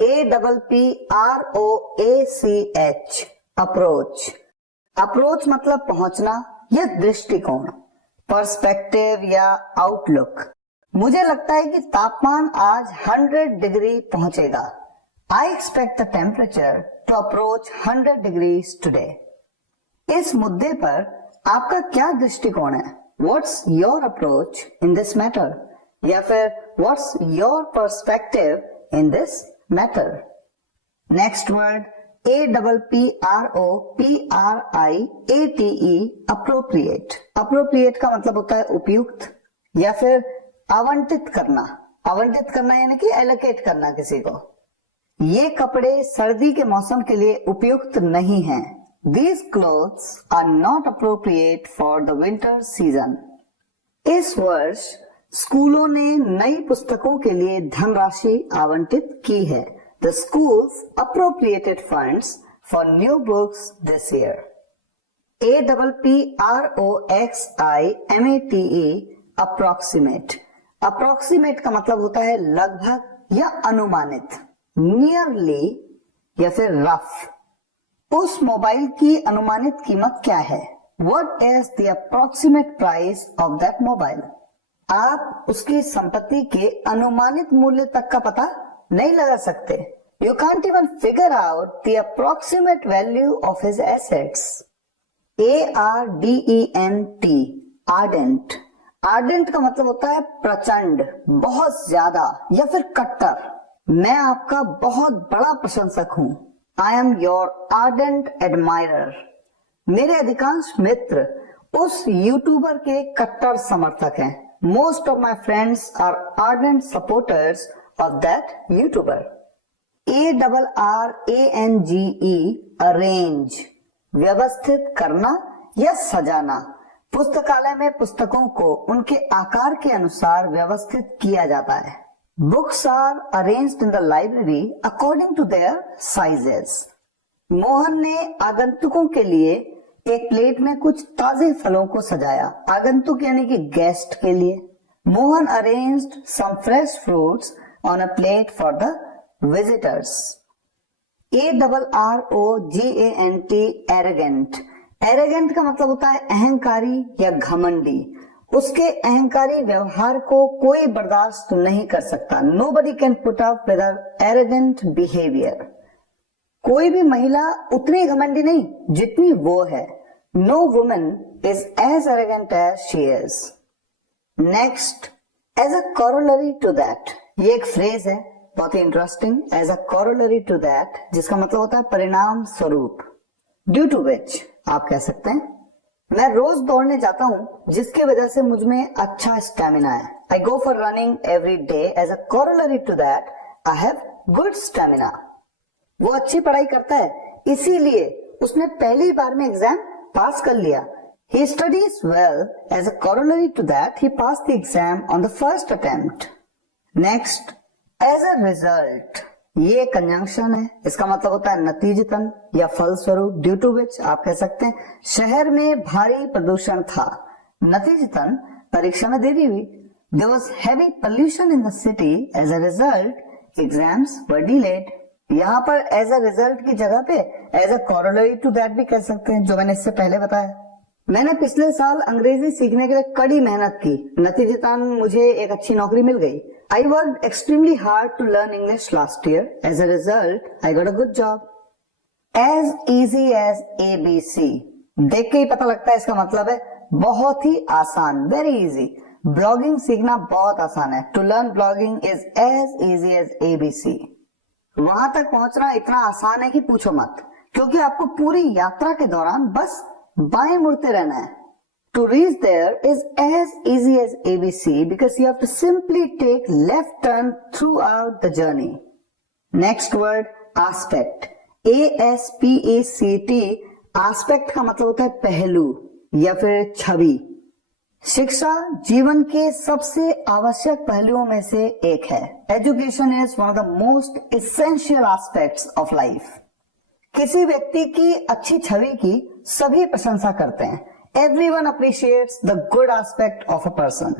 APPROACH, approach. Approach मतलब पहुंचना या दृष्टिकोण, पर्सपेक्टिव या आउटलुक। मुझे लगता है कि तापमान आज 100 डिग्री पहुंचेगा। I expect the temperature to approach 100 degrees today. इस मुद्दे पर आपका क्या दृष्टिकोण है? What's your approach in this matter? या फिर what's your perspective in this matter? Next word APPROPRIATE, appropriate. Appropriate का मतलब होता है उपयुक्त या फिर आवंटित करना। आवंटित करना यानी कि एलोकेट करना किसी को। ये कपड़े सर्दी के मौसम के लिए उपयुक्त नहीं हैं। These clothes are not appropriate for the winter season. इस वर्ष स्कूलों ने नई पुस्तकों के लिए धनराशि आवंटित की है। The schools appropriated funds for new books this year. APPROXIMATE, approximate. Approximate का मतलब होता है लगभग या अनुमानित, nearly या फिर रफ। उस मोबाइल की अनुमानित कीमत क्या है? What is the approximate price of that mobile? आप उसकी संपत्ति के अनुमानित मूल्य तक का पता नहीं लगा सकते। You can't even figure out the approximate value of his assets. ARDENT, ardent. Ardent का मतलब होता है प्रचंड, बहुत ज्यादा या फिर कट्टर। मैं आपका बहुत बड़ा प्रशंसक हूँ। I am your ardent admirer. मेरे अधिकांश मित्र उस यूट्यूबर के कट्टर समर्थक हैं। Most of my friends are ardent supporters of that YouTuber. ARRANGE, arrange, व्यवस्थित करना या सजाना। पुस्तकालय में पुस्तकों को उनके आकार के अनुसार व्यवस्थित किया जाता है। Books are arranged in the library according to their sizes. Mohan ने आगंतुकों के लिए एक प्लेट में कुछ ताजे फलों को सजाया। आगंतुक यानी कि गेस्ट के लिए। Mohan arranged some fresh fruits on a plate for the visitors. ARROGANT, arrogant. arrogant का मतलब होता है अहंकारी या घमंडी। उसके अहंकारी व्यवहार को कोई बर्दाश्त नहीं कर सकता। Nobody can put up with her arrogant behavior. कोई भी महिला उतनी घमंडी नहीं जितनी वो है। No woman is as arrogant as she is. Next, as a corollary to that, ये एक फ्रेज है बहुत ही interesting. As a corollary to that, जिसका मतलब होता है परिणाम स्वरूप। Due to which, आप कह सकते हैं मैं रोज दौड़ने जाता हूं जिसकी वजह से मुझ में अच्छा स्टैमिना है। I go for running every day. As a corollary to that, I have good stamina. वो अच्छी पढ़ाई करता है इसीलिए उसने पहली बार में एग्जाम पास कर लिया। He studies well. As a corollary to that, he passed the exam on the first attempt. Next, as a result, ये कंजंक्शन है। इसका मतलब होता है नतीजतन या फलस्वरूप। ड्यू टू विच आप कह सकते हैं शहर में भारी प्रदूषण था। नतीजतन परीक्षा में देरी हुई। There was heavy pollution in the city. As a result, exams were delayed. यहाँ पर एज अ रिजल्ट की जगह पे as a corollary to that भी कह सकते हैं, जो मैंने इससे पहले बताया। मैंने पिछले साल अंग्रेजी सीखने के लिए कड़ी मेहनत की। नतीजतन मुझे एक अच्छी नौकरी मिल गई। I worked extremely hard to learn English last year. As a result, I got a good job. As easy as ABC. देख के ही पता लगता है इसका मतलब है बहुत ही आसान, very easy. ब्लॉगिंग सीखना बहुत आसान है। To learn blogging is as easy as ABC. वहां तक पहुंचना इतना आसान है कि पूछो मत, क्योंकि आपको पूरी यात्रा के दौरान बस बाएं मुड़ते रहना है। To reach there is as easy as ABC because you have to simply take left turn throughout the journey. Next word, aspect. ASPECT. aspect का मतलब होता है पहलू या फिर छवि। शिक्षा जीवन के सबसे आवश्यक पहलुओं में से एक है। Education is one of the most essential aspects of life. किसी व्यक्ति की अच्छी छवि की सभी प्रशंसा करते हैं। Everyone appreciates the good aspect of a person.